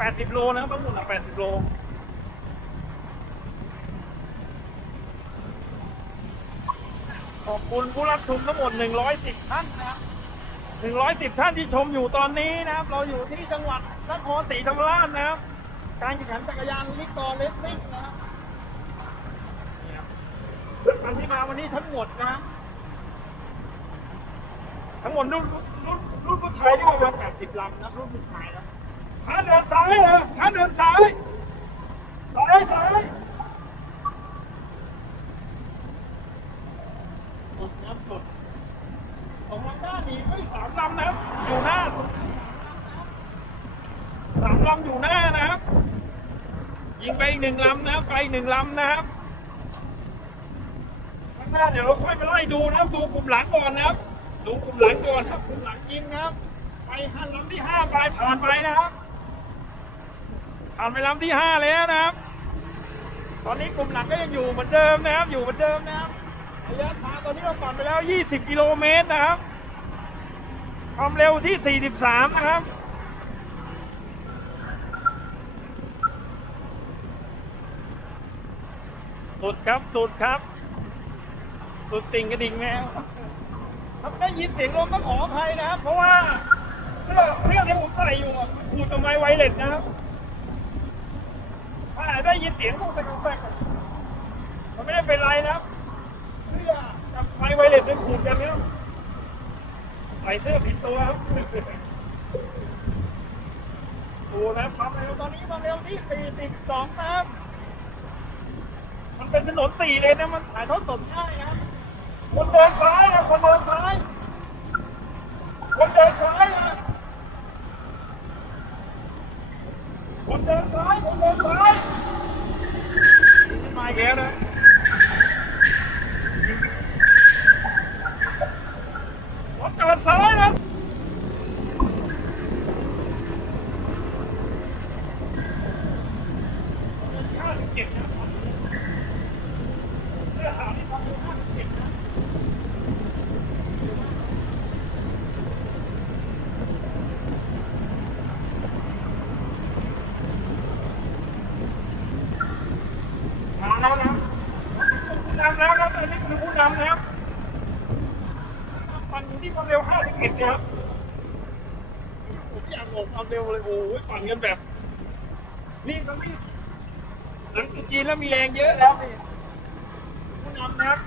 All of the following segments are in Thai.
80 โลนะครับทั้งหมดอะ80 โลขอบคุณผู้รับชมทั้งหมด 110 ท่านนะครับ110 ท่านที่ชมอยู่ตอนนี้นะครับ เราอยู่ที่จังหวัดนครศรีธรรมราชนะครับ การแข่งขันจักรยานลิกกอร์เลสซิ่งนะครับนี่ครับรถคันที่มาวันนี้ทั้งหมดนะ ทั้งหมดรุ่นรุ่นรุ่นผู้ชายที่ประมาณ80ลำนะรุ่นผู้ชายนะ ขาเดินซ้ายเลยขาเดินซ้ายซ้ายซ้ายสุดน้ำสุดของลำหน้าหนีไปสามลำนะครับอยู่หน้าสามลำอยู่หน้านะครับ ยิงไปอีกหนึ่งลำนะครับ ไปอีกหนึ่งลำนะครับข้างหน้าเดี๋ยวเราค่อยไปไล่ดูนะครับดูกลุ่มหลังก่อนนะครับ ดูกลุ่มหลังก่อนครับกลุ่มหลังยิงนะครับ ไปหันลำที่ห้าไปผ่านไปนะครับ ผ่านไปลำที่ห้าแล้วนะครับ ตอนนี้กลุ่มหลังก็ยังอยู่เหมือนเดิมนะครับ อยู่เหมือนเดิมนะครับระยะทางตอนนี้เราปั่นไปแล้ว 20 กิโลเมตรนะครับ ความเร็วที่ 43 นะครับสุดครับสุดครับ สุดติ่งกระดิ่งแมวถ้าได้ยินเสียงลมต้องขออภัยนะครับ เพราะว่าเครื่องเรื่องที่ผมใส่อยู่อะมันขูดกับไม้ไวเลสนะครับ ถ้าได้ยินเสียงลูไปดูแปลกมันไม่ได้เป็นไรนะเสื้อกับไม้ไวเลสมันขูดกันครับใส่เสื้อผิดตัวครับดูนะครับความเร็วตอนนี้มาเร็วที่ 42นะครับ มันเป็นถนนสี่เลนนะ มันถ่ายทอดสดง่ายนะครับคนเดินซ้ายนะคนเดินซ้าย คนเดินซ้ายนะคนเดินซ้ายคนเดินซ้าย นี่มาอีกแล้วนะรถเดินซ้ายนะห้าสิบเจ็ดนะเสื้อขาวนี่ความเร็วห้าสิบเจ็ดนะ มาแล้วนะผู้นำแล้วนะตอนนี้คือผู้นำนะครับ ปั่นอยู่ที่ความเร็ว 51นะครับผมอยากบอกความเร็วเลยโอ้ยปั่นกันแบบรีบนะรีบหลังจากจีนแล้วมีแรงเยอะแล้วนี่ผู้นำนะครับ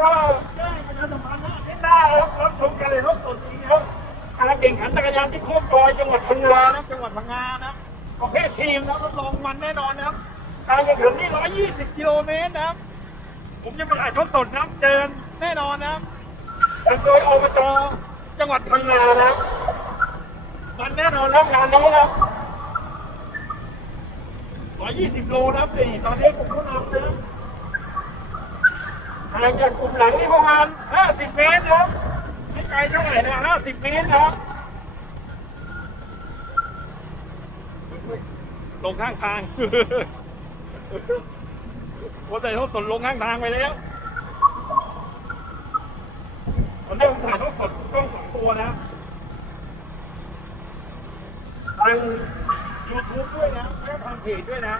ก็แจ้งประชาสัมพันธ์นะที่หน้าครับรับชมกันเลยรถสดจริงครับการแข่งขันจักรยานที่โคกดอยจังหวัดพังงานะจังหวัดพังงานะประเภททีมนะรับรองมันแน่นอนนะครับการแข่งขันนี่120 กิโลเมตรนะครับผมจะไปถ่ายทอดสดนะเจอแน่นอนนะครับ โดยอบตจังหวัดพังงานะครับมันแน่นอนแล้วงานนี้นะครับ120 โลนะครับนี่ตอนนี้ผมผู้นำนะห่างจากกลุ่มหลังนี่ประมาณ 50 เมตรนะครับไม่ไกลเท่าไหร่นะ 50 เมตรนะครับลงข้างทางโอ้แต่ทอดสดลงข้างทางไปแล้ว ตอนนี้ผมถ่ายทอดสดกล้องสองตัวนะทางยูทูบด้วยนะและทางเพจด้วยนะ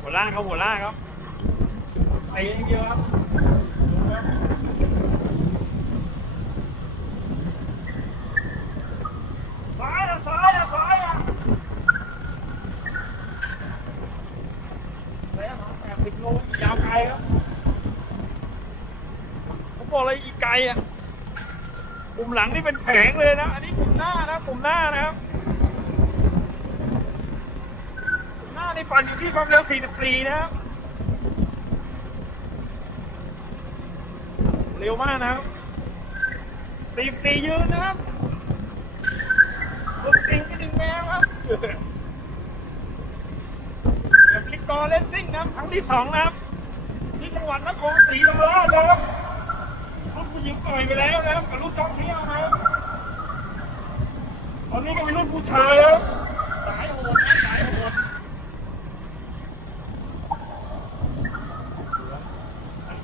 หัวล่างครับหัวล่างครับ ไปอย่างเดียวครับซ้ายอะซ้ายอะซ้ายอะระยะทางแปดสิบโลอีกยาวไกลครับผมบอกเลยอีกไกลอะกลุ่มหลังนี่เป็นแผงเลยนะ อันนี้กลุ่มหน้านะกลุ่มหน้านะครับหน้าในปั่นอยู่ที่ความเร็ว 44 นะครับ เร็วมากนะครับ44ยืนนะครับรถติงก็ดึงแมวครับแบบลิกกอเลสซิ่งนะครับครั้งที่สองนะครับ ที่จังหวัดนครศรีธรรมราชนะครับรถผู้หญิงปล่อยไปแล้วนะครับกับรถท่องเที่ยวนะครับตอนนี้ก็เป็นรุ่นผู้ชายแล้วสายโหดนะสายโหด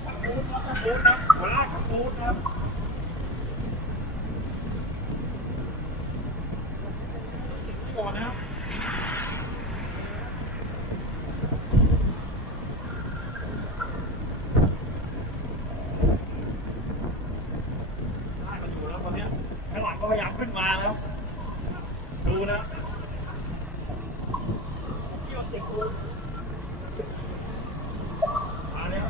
ขับบูธนะขับบูธนะ หัวลากขับบูธนะก่อนนะได้มาอยู่แล้วตอนนี้ยข้างหลังก็พยายามขึ้นมาแล้ว ดูนะมาแล้ว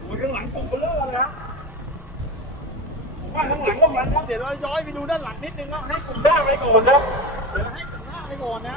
โอ้ยข้างหลังกลุ่มเบลอเลยนะ ผมว่าข้างหลังก็มันนเดี๋ยวเราย้อยไปดูด้านหลังนิดนึงนะให้กลุ่มหน้าไปก่อนนะเดี๋ยวให้กลุ่มหน้าไปก่อนนะ